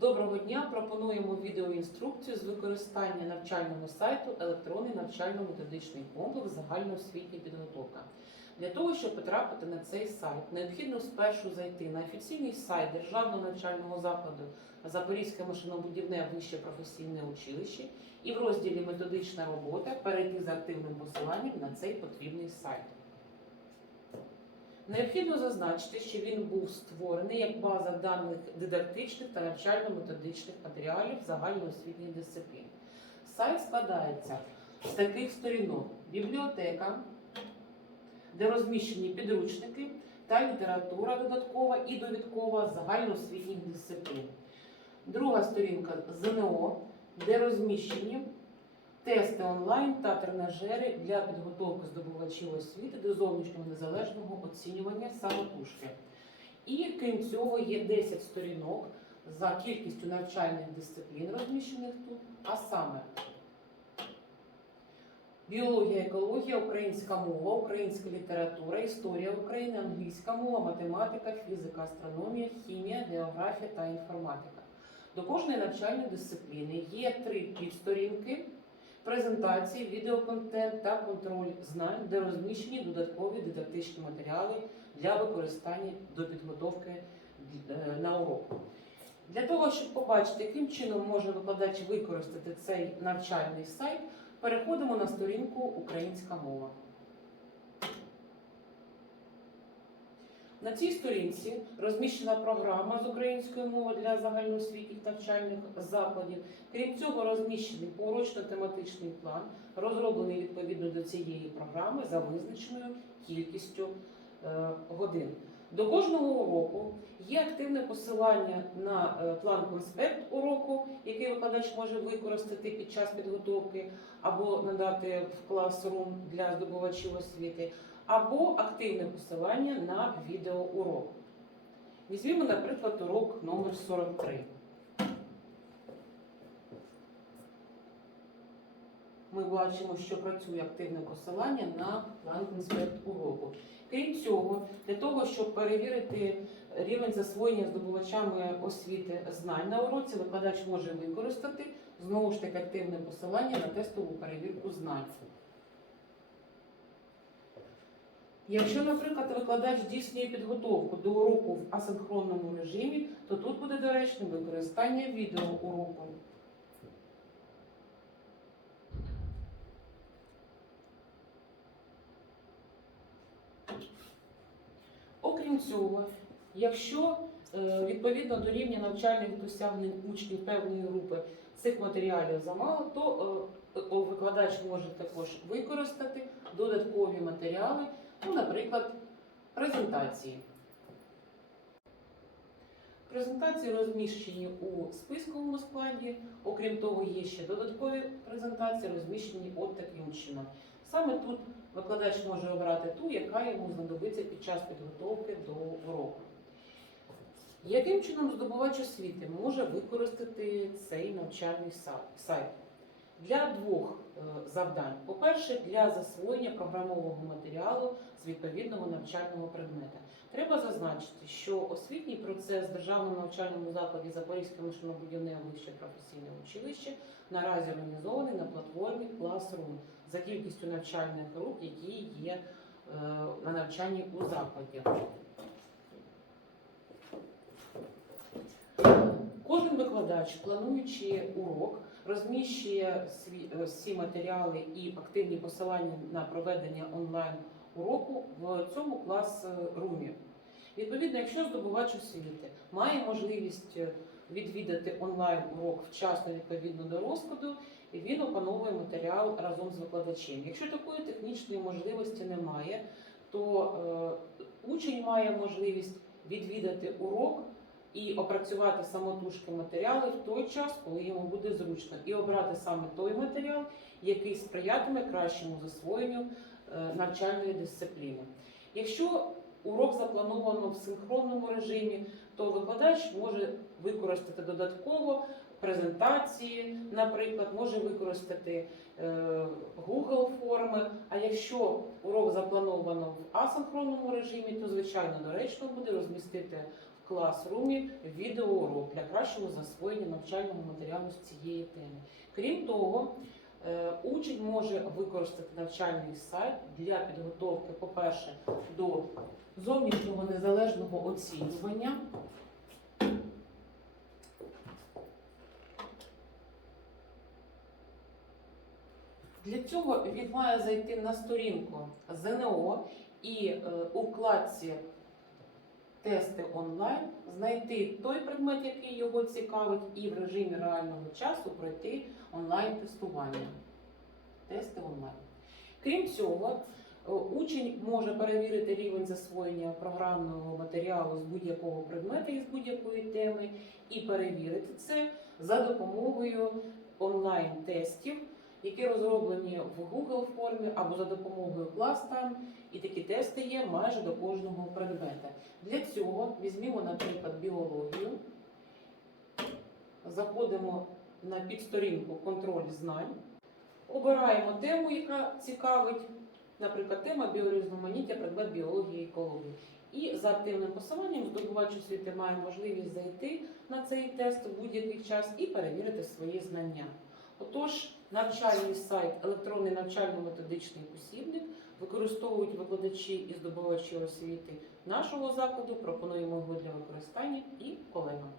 Доброго дня! Пропонуємо відеоінструкцію з використання навчального сайту електронний навчально-методичний комплекс загальноосвітня підготовка. Для того, щоб потрапити на цей сайт, необхідно спершу зайти на офіційний сайт Державного навчального закладу Запорізьке машинобудівне вище професійне училище і в розділі Методична робота перейти з активним посиланням на цей потрібний сайт. Необхідно зазначити, що він був створений як база даних дидактичних та навчально-методичних матеріалів загальноосвітніх дисциплін. Сайт складається з таких сторінок: бібліотека, де розміщені підручники та література додаткова і довідкова загальноосвітніх дисциплін. Друга сторінка ЗНО, де розміщені тести онлайн та тренажери для підготовки здобувачів освіти до зовнішнього незалежного оцінювання самотужки. І крім цього є 10 сторінок за кількістю навчальних дисциплін, розміщених тут, а саме біологія, екологія, українська мова, українська література, історія України, англійська мова, математика, фізика, астрономія, хімія, географія та інформатика. До кожної навчальної дисципліни є три півсторінки презентації, відеоконтент та контроль знань, де розміщені додаткові дидактичні матеріали для використання до підготовки е, на урок. Для того, щоб побачити, яким чином може викладач використати цей навчальний сайт, переходимо на сторінку Українська мова. На цій сторінці розміщена програма з української мови для загальноосвітніх навчальних закладів. Крім цього, розміщений поурочно-тематичний план, розроблений відповідно до цієї програми за визначеною кількістю е, годин. До кожного уроку є активне посилання на е, план конспект уроку, який викладач може використати під час підготовки або надати в класрум для здобувачів освіти, або активне посилання на відеоурок. Візьмімо, наприклад, урок номер 43. Ми бачимо, що працює активне посилання на план конспект уроку. Крім цього, для того, щоб перевірити рівень засвоєння здобувачами освіти знань на уроці, викладач може використати знову ж таки активне посилання на тестову перевірку знань. Якщо, наприклад, викладач здійснює підготовку до уроку в асинхронному режимі, то тут буде доречним використання відеоуроку. Окрім цього, якщо е, відповідно до рівня навчальних досягнень учнів певної групи цих матеріалів замало, то е, викладач може також використати додаткові матеріали, ну, наприклад, презентації. Презентації розміщені у списковому складі. Окрім того, є ще додаткові презентації, розміщені от таким чином. Саме тут викладач може обрати ту, яка йому знадобиться під час підготовки до уроку. Яким чином здобувач освіти може використати цей навчальний сайт? Для двох е, завдань. По-перше, для засвоєння програмового матеріалу з відповідного навчального предмета. Треба зазначити, що освітній процес в державному навчальному закладі Запорізьке машинобудівне вище професійне училище наразі організований на платформі Classroom за кількістю навчальних груп, які є е, на навчанні у закладі. Кожен викладач, плануючи урок, розміщує е, всі матеріали і активні посилання на проведення онлайн уроку в цьому клас-румі. Відповідно, якщо здобувач освіти має можливість е, відвідати онлайн урок вчасно відповідно до розкладу, він опановує матеріал разом з викладачем. Якщо такої технічної можливості немає, то е, учень має можливість відвідати урок і опрацювати самотужки матеріали в той час, коли йому буде зручно, і обрати саме той матеріал, який сприятиме кращому засвоєнню е, навчальної дисципліни. Якщо урок заплановано в синхронному режимі, то викладач може використати додатково презентації, наприклад, може використати е, Google форми. А якщо урок заплановано в асинхронному режимі, то звичайно доречно буде розмістити класрумі відеоурок для кращого засвоєння навчального матеріалу з цієї теми. Крім того, е, учень може використати навчальний сайт для підготовки, по-перше, до зовнішнього незалежного оцінювання. Для цього він має зайти на сторінку ЗНО і е, у вкладці Тести онлайн знайти той предмет, який його цікавить, і в режимі реального часу пройти онлайн-тестування. Тести онлайн. Крім цього, е, учень може перевірити рівень засвоєння програмного матеріалу з будь-якого предмета і з будь-якої теми, і перевірити це за допомогою онлайн-тестів, які розроблені в Google формі або за допомогою Classtime. І такі тести є майже до кожного предмета. Для цього візьмемо, наприклад, біологію, заходимо на підсторінку контроль знань, обираємо тему, яка цікавить, наприклад, тема біорізноманіття, предмет біології і екології. І за активним посиланням здобувач освіти має можливість зайти на цей тест у будь-який час і перевірити свої знання. Отож, навчальний сайт, електронний навчально-методичний посібник використовують викладачі і здобувачі освіти нашого закладу. Пропонуємо його для використання і колегам.